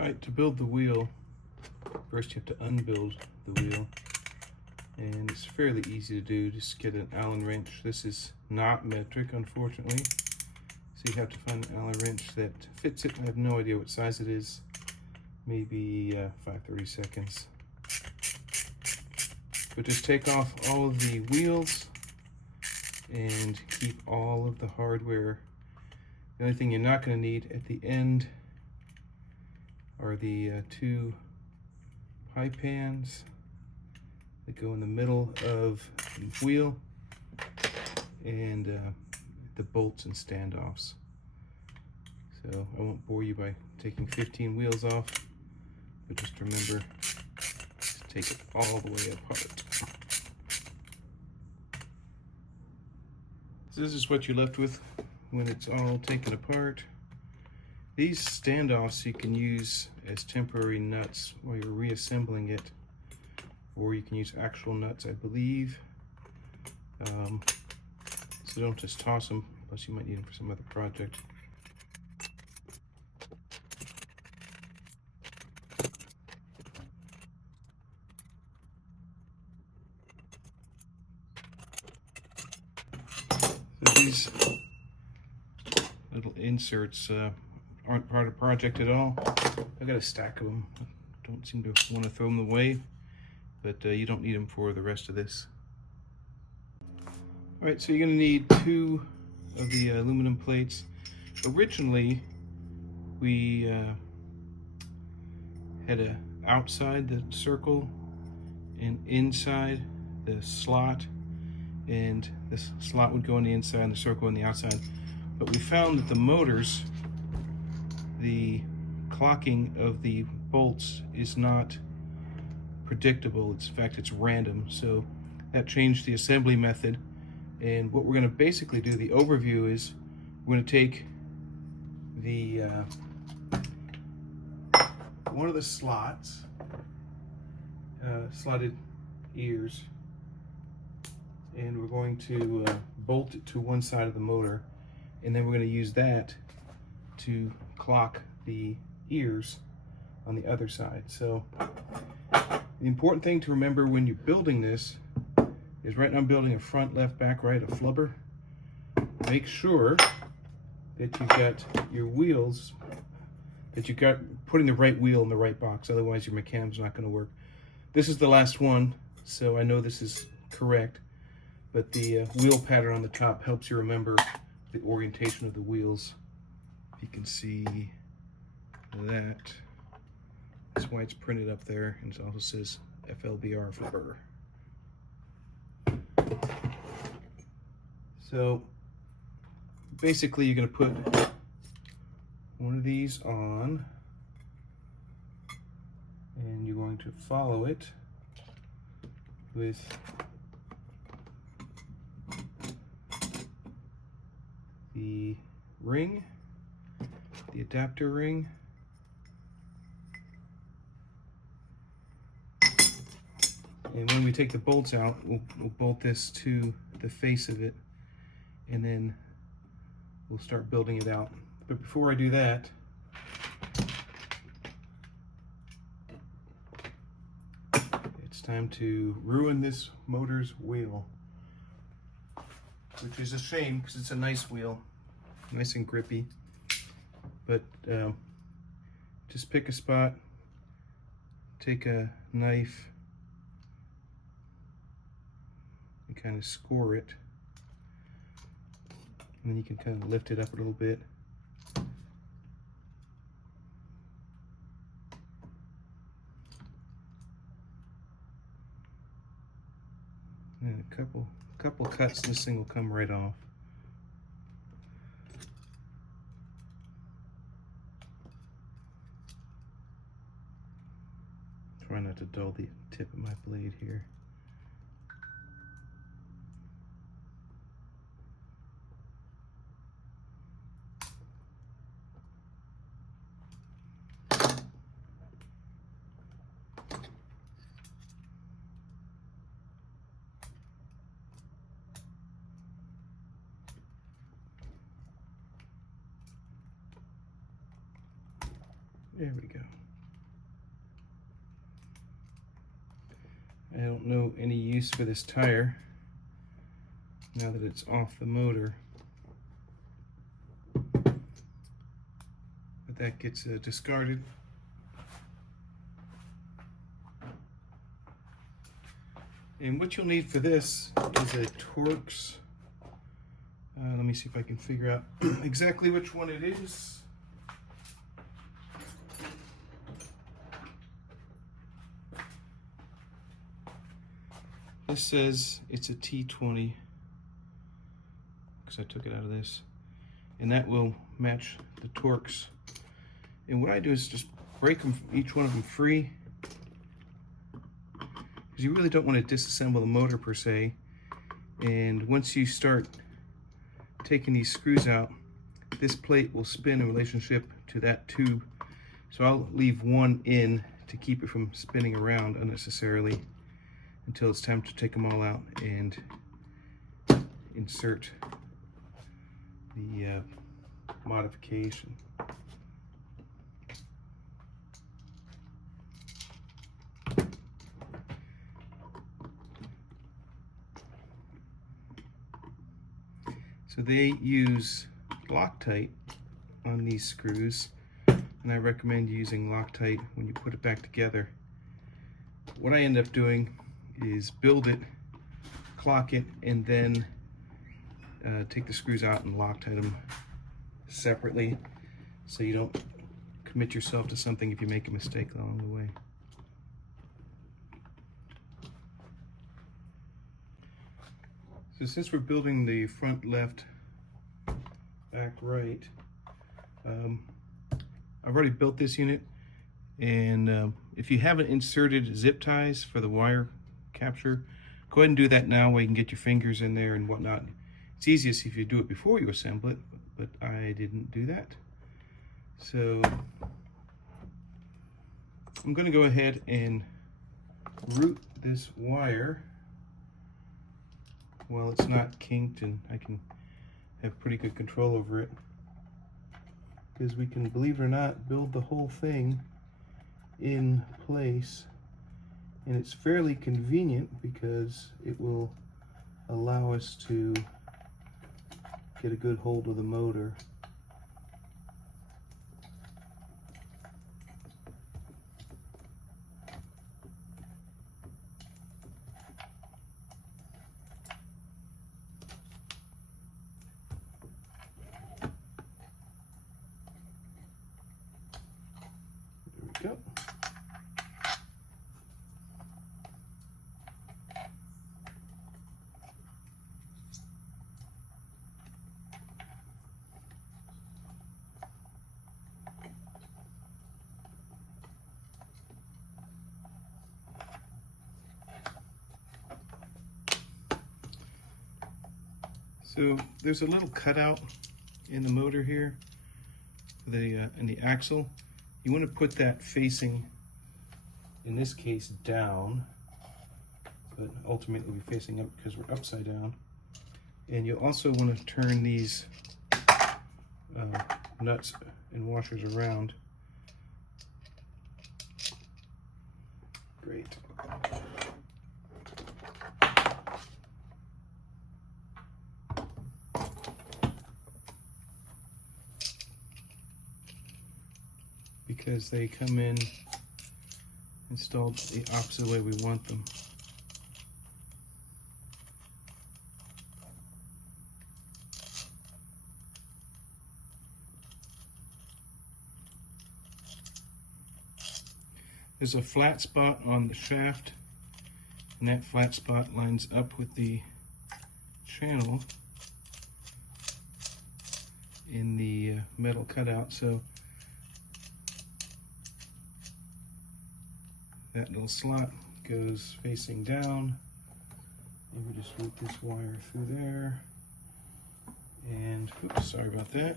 Alright, to build the wheel, first you have to unbuild the wheel. And it's fairly easy to do. Just get an Allen wrench. This is not metric, unfortunately. So you have to find an Allen wrench that fits it. I have no idea what size it is. Maybe 5/32. But just take off all of the wheels and keep all of the hardware. The only thing you're not going to need at the end are the two pie pans that go in the middle of the wheel, and the bolts and standoffs. So I won't bore you by taking 15 wheels off, but just remember to take it all the way apart. So this is what you're left with when it's all taken apart. These standoffs you can use as temporary nuts while you're reassembling it, or you can use actual nuts, I believe. So don't just toss them, unless you might need them for some other project. So these little inserts aren't part of the project at all. I got a stack of them. I don't seem to want to throw them away, but you don't need them for the rest of this. All right, so you're going to need 2 of the aluminum plates. Originally, we had a outside the circle and inside the slot, and this slot would go on the inside and the circle on the outside. But we found that the motors, the clocking of the bolts is not predictable. In fact, it's random. So that changed the assembly method. And what we're going to basically do, the overview is, we're going to take the one of the slots, slotted ears, and we're going to bolt it to one side of the motor, and then we're going to use that to clock the ears on the other side. So the important thing to remember when you're building this is, right now I'm building a front, left, back, right, a flubber. Make sure that you've got your wheels, that you've got putting the right wheel in the right box, otherwise your mechanic's not going to work. This is the last one, so I know this is correct, but the wheel pattern on the top helps you remember the orientation of the wheels. You can see that. That's why it's printed up there, and it also says FLBR flubber. So basically you're going to put one of these on, and you're going to follow it with the ring, the adapter ring, and when we take the bolts out, we'll bolt this to the face of it, and then we'll start building it out. But before I do that, it's time to ruin this motor's wheel, which is a shame because it's a nice wheel, nice and grippy. But just pick a spot, take a knife, and kind of score it, and then you can kind of lift it up a little bit. And a couple cuts, this thing will come right off. Try not to dull the tip of my blade here. There we go. I don't know any use for this tire now that it's off the motor. But that gets discarded. And what you'll need for this is a Torx. Let me see if I can figure out exactly which one it is. This says it's a T20 because I took it out of this, and that will match the Torx. And what I do is just break them, each one of them free, because you really don't want to disassemble the motor per se. And once you start taking these screws out, this plate will spin in relationship to that tube. So I'll leave one in to keep it from spinning around unnecessarily until it's time to take them all out and insert the modification. So they use Loctite on these screws, and I recommend using Loctite when you put it back together. What I end up doing is build it, clock it, and then take the screws out and Loctite them separately, so you don't commit yourself to something if you make a mistake along the way. So since we're building the front left, back right, I've already built this unit, and if you haven't inserted zip ties for the wire capture, go ahead and do that now where you can get your fingers in there and whatnot. It's easiest if you do it before you assemble it, but I didn't do that. So I'm going to go ahead and route this wire while it's not kinked, and I can have pretty good control over it, because we can, believe it or not, build the whole thing in place, and it's fairly convenient because it will allow us to get a good hold of the motor. There we go. So there's a little cutout in the motor here, in the axle. You want to put that facing, in this case, down, but ultimately we're facing up because we're upside down. And you'll also want to turn these nuts and washers around. Great. Because they come in installed the opposite way we want them. There's a flat spot on the shaft, and that flat spot lines up with the channel in the metal cutout. So that little slot goes facing down, and we just route this wire through there. And oops, sorry about that.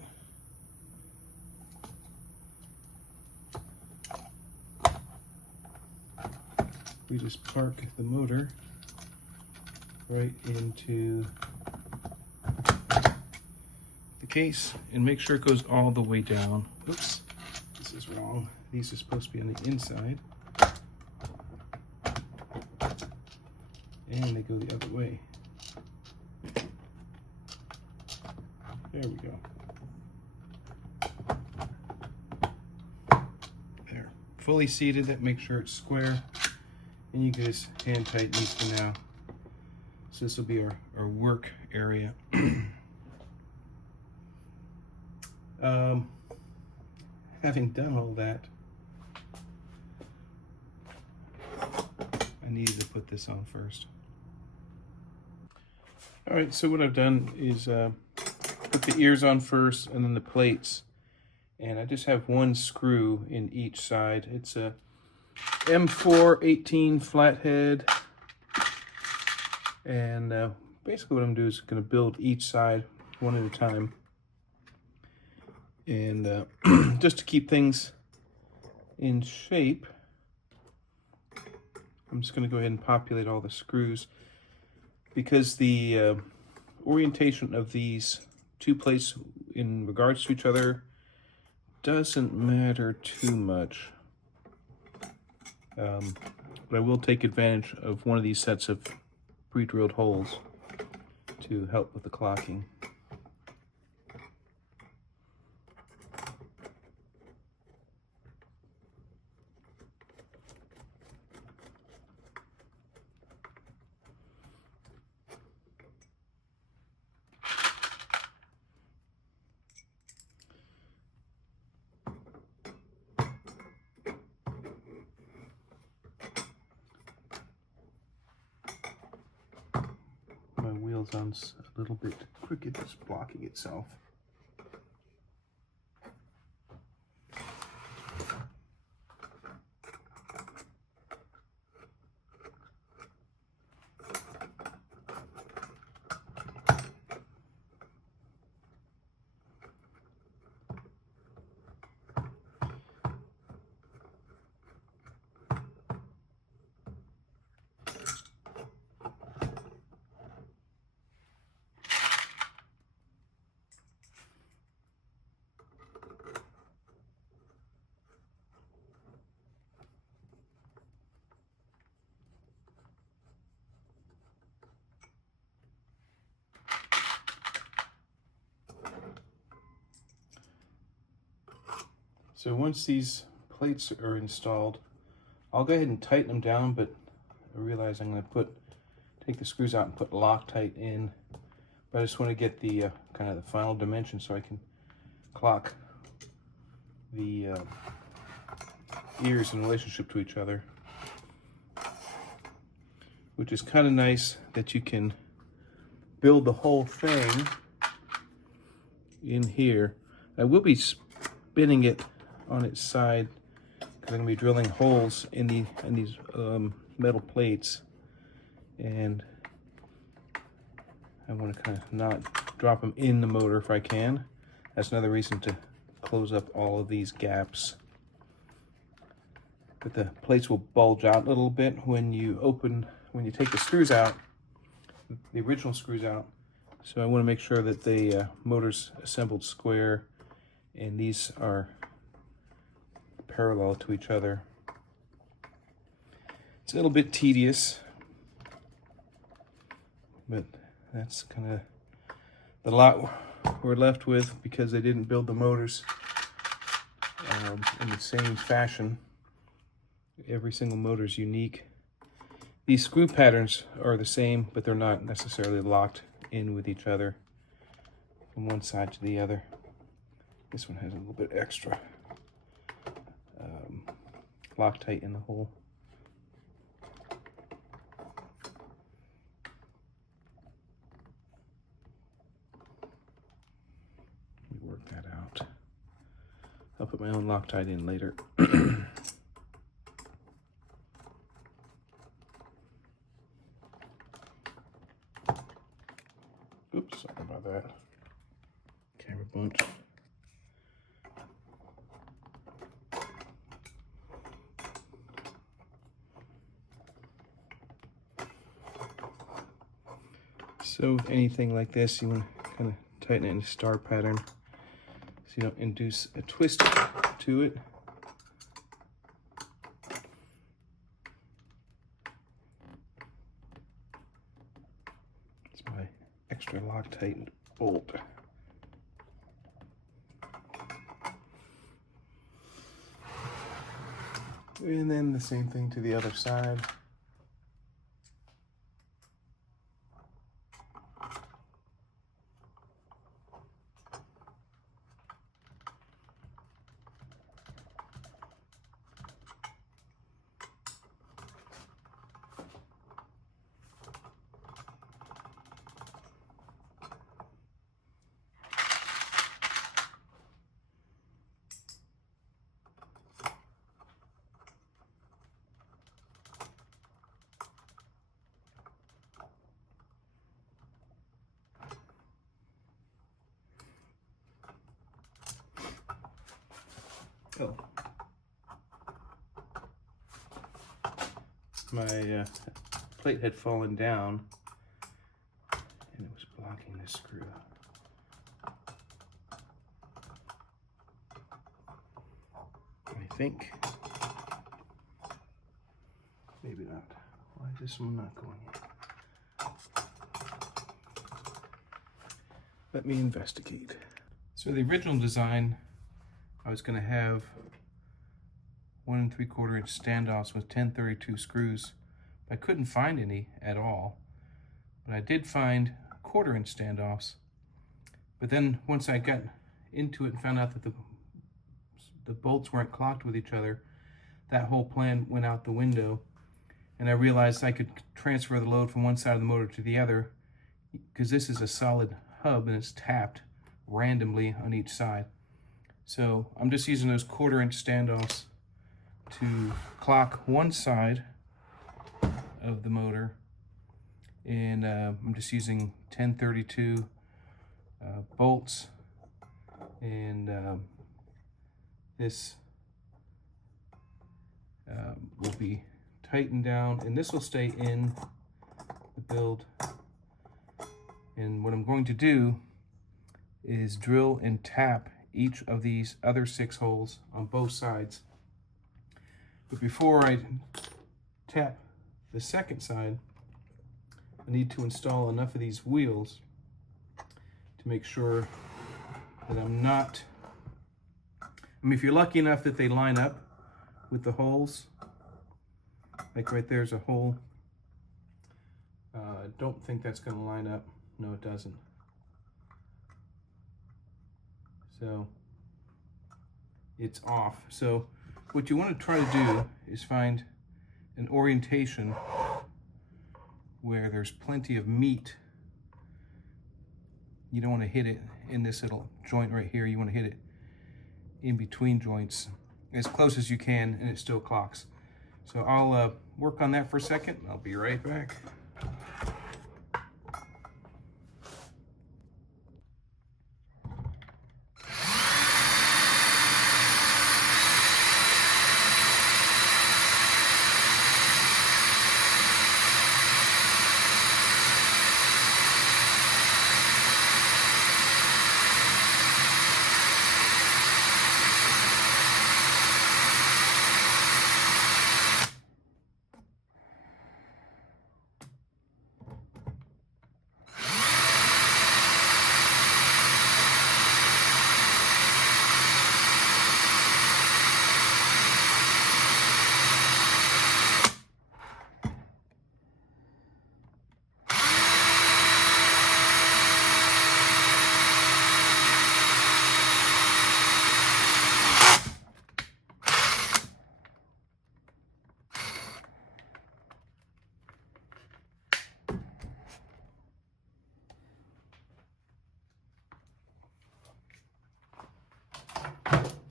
We just park the motor right into the case and make sure it goes all the way down. Oops, this is wrong. These are supposed to be on the inside. and they go the other way. There we go. There, fully seated. Make sure it's square, and you guys hand tighten these for now. So this will be our work area. Having done all that, I needed to put this on first. All right, so what I've done is put the ears on first and then the plates. And I just have one screw in each side. It's a M4 18 flathead. And basically what I'm doing is going to build each side one at a time. And just to keep things in shape, I'm just going to go ahead and populate all the screws, because the orientation of these two plates in regards to each other doesn't matter too much. But I will take advantage of one of these sets of pre-drilled holes to help with the clocking. My wheel's on a little bit crooked, it's blocking itself. So once these plates are installed, I'll go ahead and tighten them down, but I realize I'm going to take the screws out and put Loctite in. But I just want to get the kind of the final dimension so I can clock the ears in relationship to each other. Which is kind of nice that you can build the whole thing in here. I will be spinning it on its side because I'm going to be drilling holes in these metal plates, and I want to kind of not drop them in the motor if I can. That's another reason to close up all of these gaps. But the plates will bulge out a little bit when you take the screws out, the original screws out. So I want to make sure that the motor's assembled square, and these are parallel to each other. It's a little bit tedious, but that's kind of the lot we're left with because they didn't build the motors in the same fashion. Every single motor is unique. These screw patterns are the same, but they're not necessarily locked in with each other from one side to the other. This one has a little bit extra Loctite in the hole. Let me work that out. I'll put my own Loctite in later. Oops, sorry about that. Camera bunch. So with anything like this, you want to kind of tighten it in a star pattern so you don't induce a twist to it. extra Loctite bolt. And then the same thing to the other side. Oh, my plate had fallen down and it was blocking this screw. I think. Maybe not. Why is this one not going in? Let me investigate. So the original design, I was going to have 1 3/4 inch standoffs with 1032 screws. I couldn't find any at all, but I did find 1/4 inch standoffs. But then once I got into it and found out that the bolts weren't clocked with each other, that whole plan went out the window, and I realized I could transfer the load from one side of the motor to the other because this is a solid hub and it's tapped randomly on each side. So I'm just using those 1/4 inch standoffs to clock one side of the motor, and I'm just using 1032 bolts, and this will be tightened down, and this will stay in the build. And what I'm going to do is drill and tap each of these other 6 holes on both sides. But before I tap the second side, I need to install enough of these wheels to make sure that I'm not, if you're lucky enough that they line up with the holes, like right there's a hole. I don't think that's going to line up. No, it doesn't. So it's off. So what you want to try to do is find an orientation where there's plenty of meat. You don't want to hit it in this little joint right here. You want to hit it in between joints as close as you can, and it still clocks. So I'll work on that for a second. I'll be right back.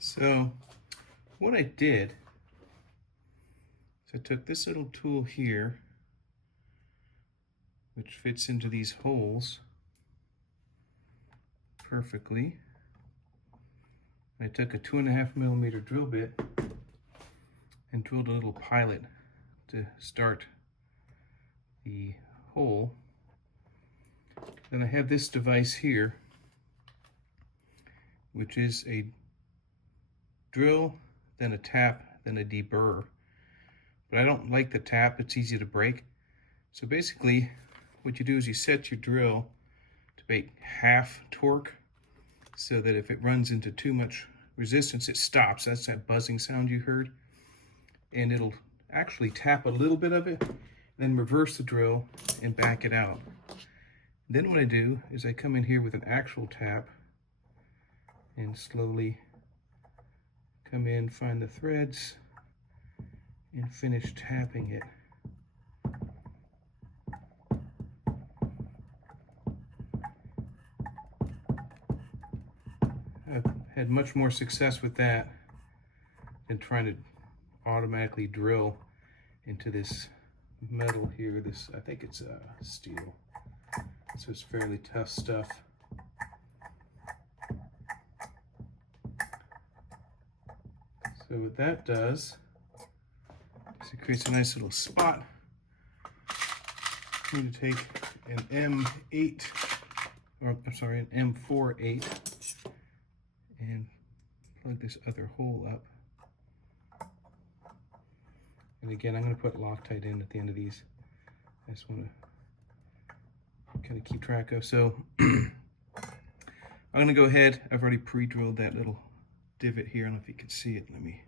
So what I did is I took this little tool here, which fits into these holes perfectly. I took a 2.5 millimeter drill bit and drilled a little pilot to start the hole. Then I have this device here, which is a drill, then a tap, then a deburr. But I don't like the tap, it's easy to break. So basically what you do is you set your drill activate half torque so that if it runs into too much resistance, it stops. That's that buzzing sound you heard. And it'll actually tap a little bit of it, then reverse the drill and back it out. Then what I do is I come in here with an actual tap and slowly come in, find the threads, and finish tapping it. I've had much more success with that than trying to automatically drill into this metal here. This, I think it's steel, so it's fairly tough stuff. So what that does is it creates a nice little spot. I'm going to take an M8, or I'm sorry, an M48, and plug this other hole up. And again, I'm going to put Loctite in at the end of these. I just want to kind of keep track of. So I'm going to go ahead. I've already pre-drilled that little divot here. I don't know if you can see it. Let me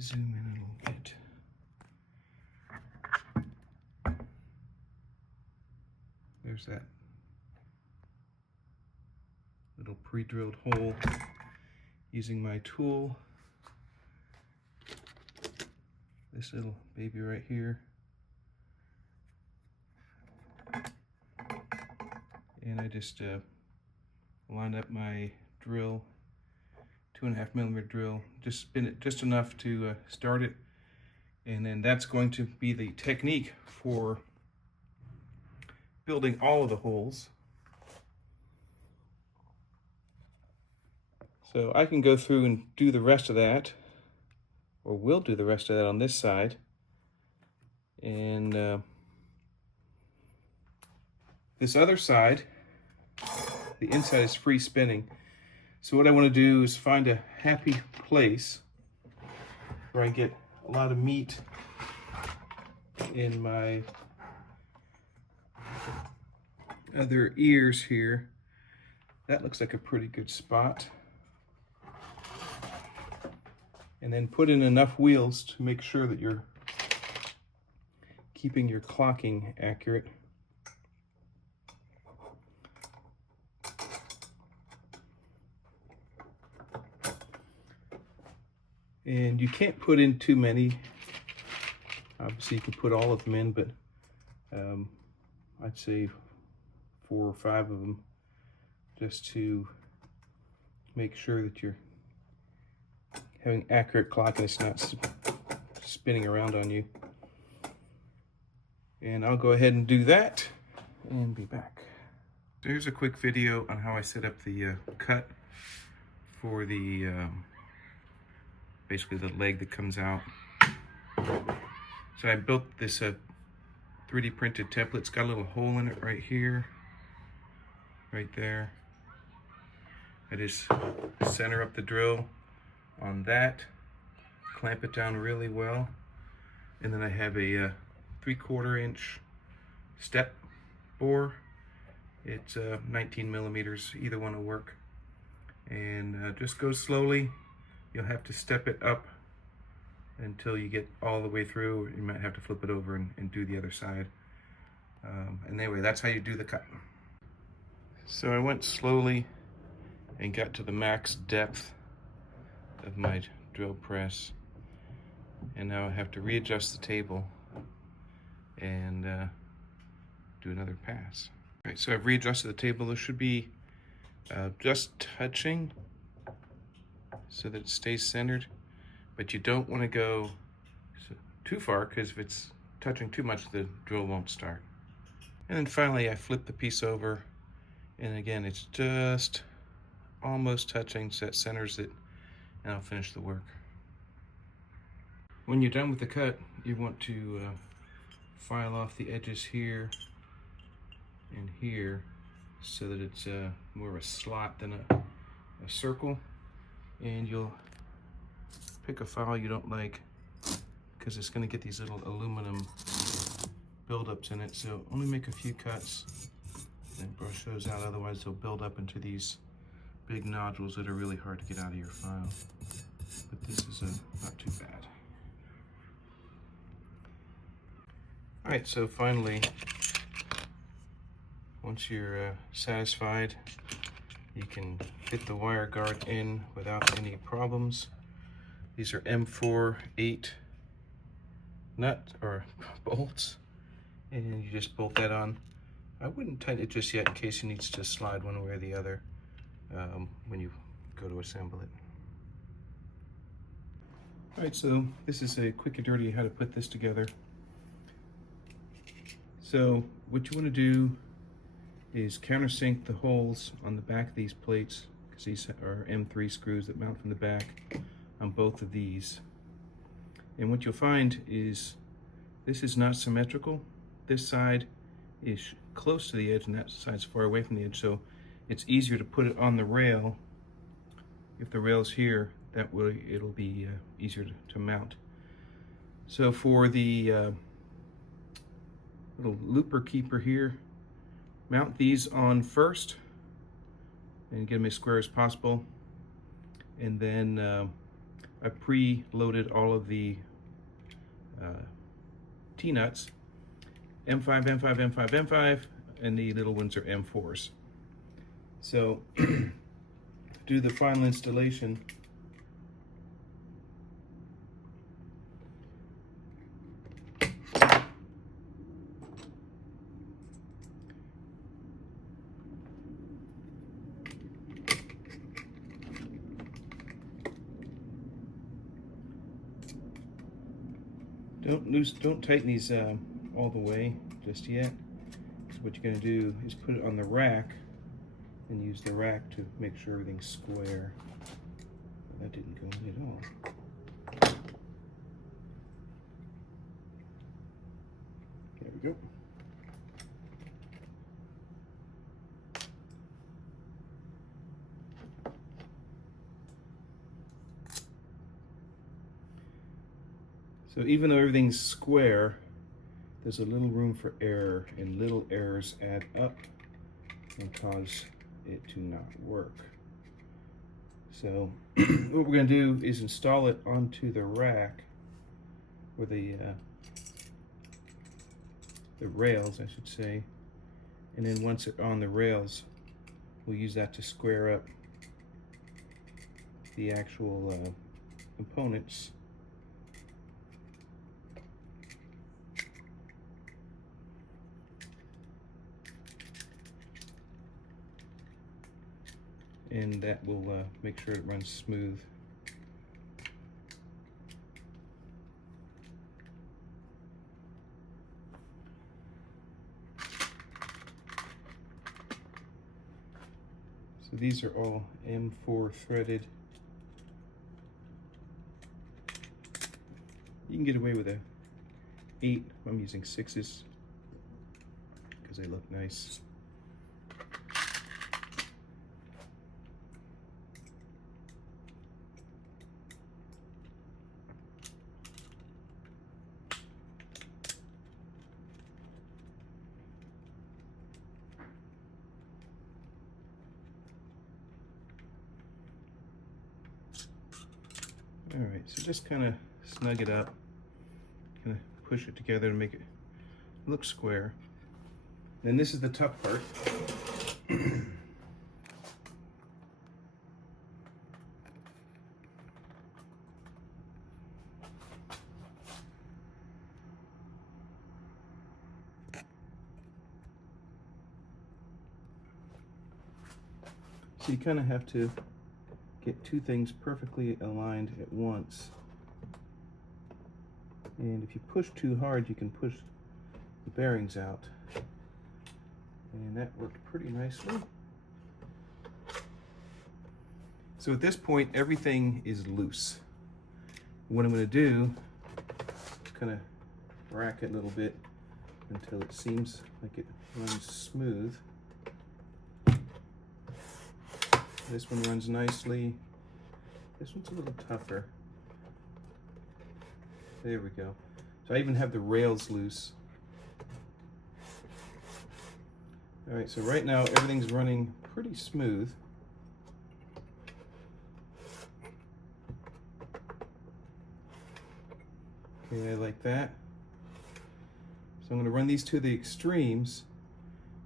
zoom in a little bit. There's that little pre-drilled hole using my tool. This little baby right here. And I just line up my drill, 2.5mm drill, just spin it just enough to start it. And then that's going to be the technique for building all of the holes. So I can go through and do the rest of that, or will do the rest of that on this side. And this other side, the inside is free spinning. So what I want to do is find a happy place where I get a lot of meat in my other ears here. That looks like a pretty good spot. And then put in enough wheels to make sure that you're keeping your clocking accurate. And you can't put in too many. Obviously you can put all of them in, but I'd say 4 or 5 of them, just to make sure that you're having accurate clocking, it's not spinning around on you. And I'll go ahead and do that and be back. So here's a quick video on how I set up the cut for the basically the leg that comes out. So I built this 3D printed template. It's got a little hole in it right here, right there. I just center up the drill on that, clamp it down really well, and then I have a 3/4 inch step bore. It's 19mm, either one will work. And just go slowly. You'll have to step it up until you get all the way through. You might have to flip it over and do the other side. And anyway, that's how you do the cut. So I went slowly and got to the max depth of my drill press, and now I have to readjust the table and do another pass. All right, so I've readjusted the table. This should be just touching so that it stays centered, but you don't want to go too far, because if it's touching too much, the drill won't start. And then finally I flip the piece over, and again it's just almost touching, so that centers it, and I'll finish the work. When you're done with the cut, you want to file off the edges here and here so that it's more of a slot than a circle. And you'll pick a file you don't like, because it's going to get these little aluminum buildups in it. So only make a few cuts and brush those out, otherwise they'll build up into these big nodules that are really hard to get out of your file. But this is not too bad. Alright, so finally, once you're satisfied, you can fit the wire guard in without any problems. These are M4 8 nut or bolts, and you just bolt that on. I wouldn't tighten it just yet in case it needs to slide one way or the other when you go to assemble it. Alright, so this is a quick and dirty how to put this together. So what you want to do is countersink the holes on the back of these plates, because these are M3 screws that mount from the back on both of these. And what you'll find is this is not symmetrical. This side is close to the edge and that side's far away from the edge, so it's easier to put it on the rail. If the rail's here, that way it'll be easier to mount. So for the little looper keeper here, mount these on first and get them as square as possible. And then I pre-loaded all of the T-nuts, M5, M5, M5, M5, and the little ones are M4s. So do the final installation. Don't tighten these all the way just yet. So what you're going to do is put it on the rack and use the rack to make sure everything's square. That didn't go in at all. There we go. So even though everything's square, there's a little room for error, and little errors add up and cause it to not work. So what we're going to do is install it onto the rack, or the rails, I should say. And then once it's on the rails, we'll use that to square up the actual components. And that will make sure it runs smooth. So these are all M4 threaded. You can get away with a 8. I'm using 6s because they look nice. Alright, so just kind of snug it up, kind of push it together to make it look square. And this is the tough part. So you kind of have to get two things perfectly aligned at once. And if you push too hard, you can push the bearings out. And that worked pretty nicely. So at this point, everything is loose. What I'm going to do is kind of rack it a little bit until it seems like it runs smooth. This one runs nicely. This one's a little tougher. There we go. So I even have the rails loose. All right, so right now everything's running pretty smooth. Okay, I like that. So I'm going to run these to the extremes,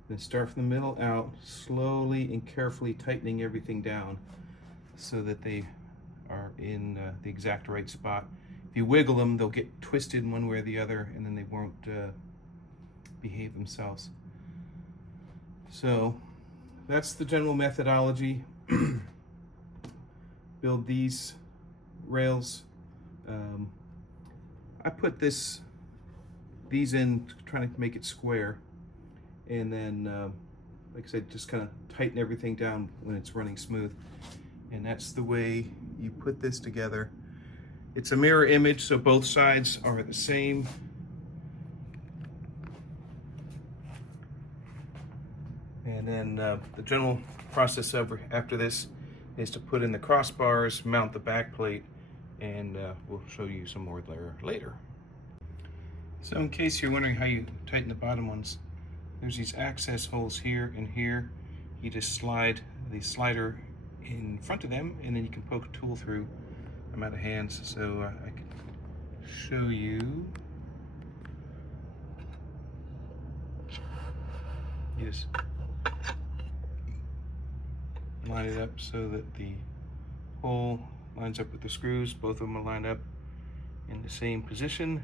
then start from the middle out, slowly and carefully tightening everything down so that they are in the exact right spot. If you wiggle them, they'll get twisted in one way or the other, and then they won't behave themselves. So that's the general methodology. Build these rails. I put these in trying to make it square, and then like I said, just kind of tighten everything down when it's running smooth. And that's the way you put this together. It's a mirror image, so both sides are the same. And then the general process after this is to put in the crossbars, mount the back plate, and we'll show you some more there later. So in case you're wondering how you tighten the bottom ones, there's these access holes here and here. You just slide the slider in front of them, and then you can poke a tool through. I'm out of hands, so I can show you. You just line it up so that the hole lines up with the screws. Both of them are lined up in the same position,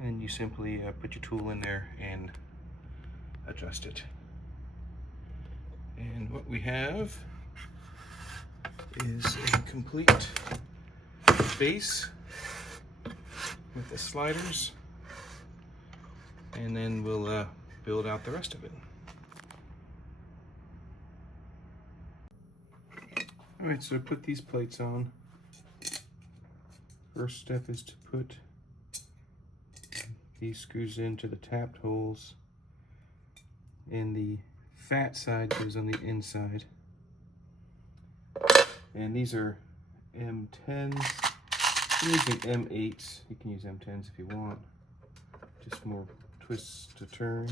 and you simply put your tool in there and adjust it. And what we have is a complete base with the sliders, and then we'll build out the rest of it. All right, so to put these plates on, first step is to put these screws into the tapped holes, and the fat side goes on the inside. And these are M10s. I'm using M8s. You can use M10s if you want. Just more twists to turn.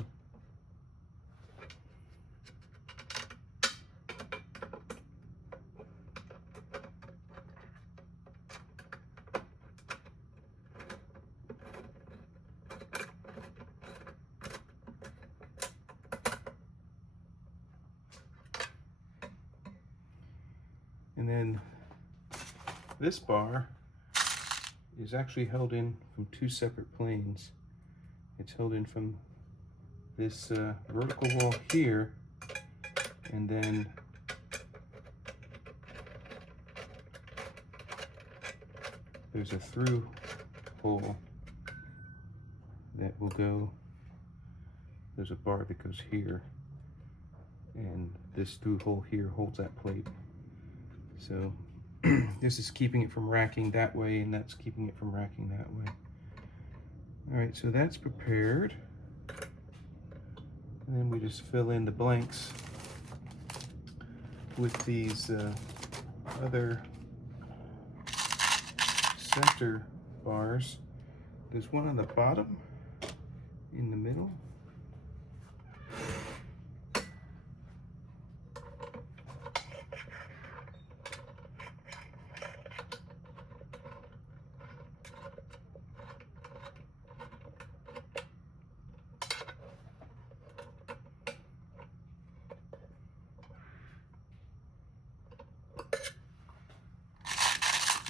And then this bar is actually held in from two separate planes. It's held in from this vertical wall here, and then there's a through hole that will go, there's a bar that goes here, and this through hole here holds that plate. So this is keeping it from racking that way, and that's keeping it from racking that way. All right, so that's prepared. And then we just fill in the blanks with these other center bars. There's one on the bottom, in the middle.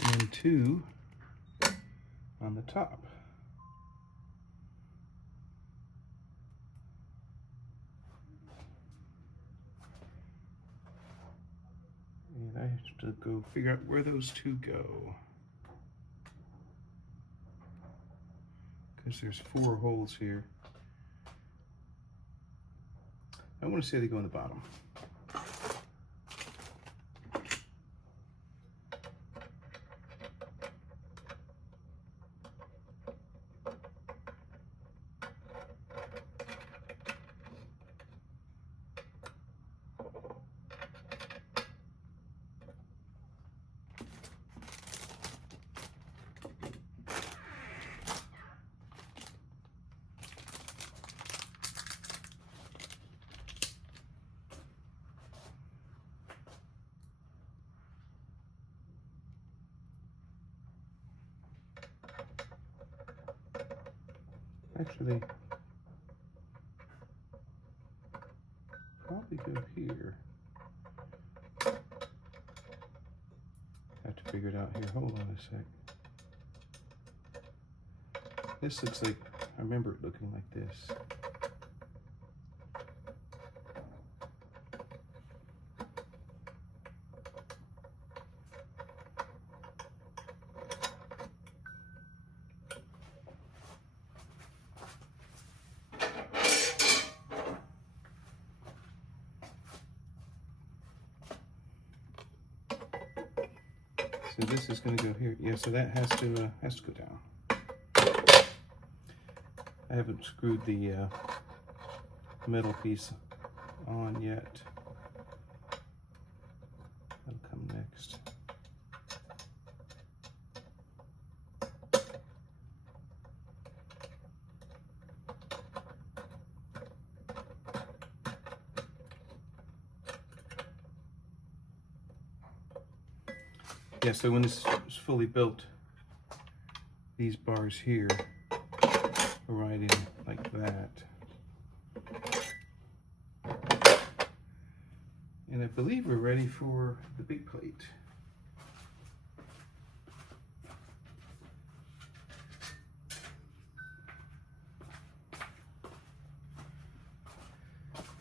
And then two on the top. And I have to go figure out where those two go, because there's 4 holes here. I want to say they go in the bottom. Actually, probably go here. Have to figure it out here. Hold on a sec. This looks like, I remember it looking like this. So this is going to go here. Yeah, so that has to go down. I haven't screwed the metal piece on yet. That'll come next. Yeah, so when this is fully built, these bars here are right in like that. And I believe we're ready for the big plate.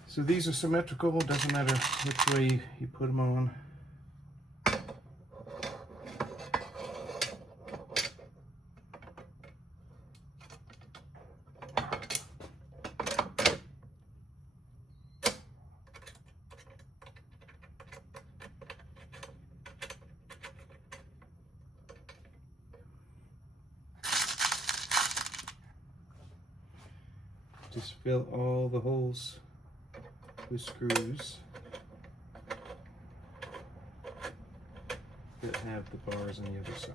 So these are symmetrical, doesn't matter which way you put them on. Just fill all the holes with screws that have the bars on the other side.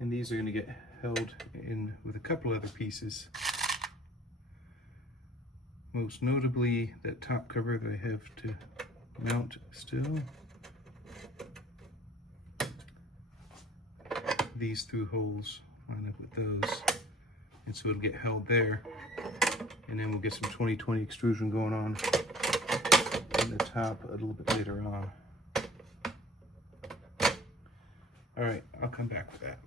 And these are going to get held in with a couple other pieces. Most notably that top cover that I have to mount still. These through holes line up with those, and so it'll get held there, and then we'll get some 20/20 extrusion going on in the top a little bit later on. All right, I'll come back with that.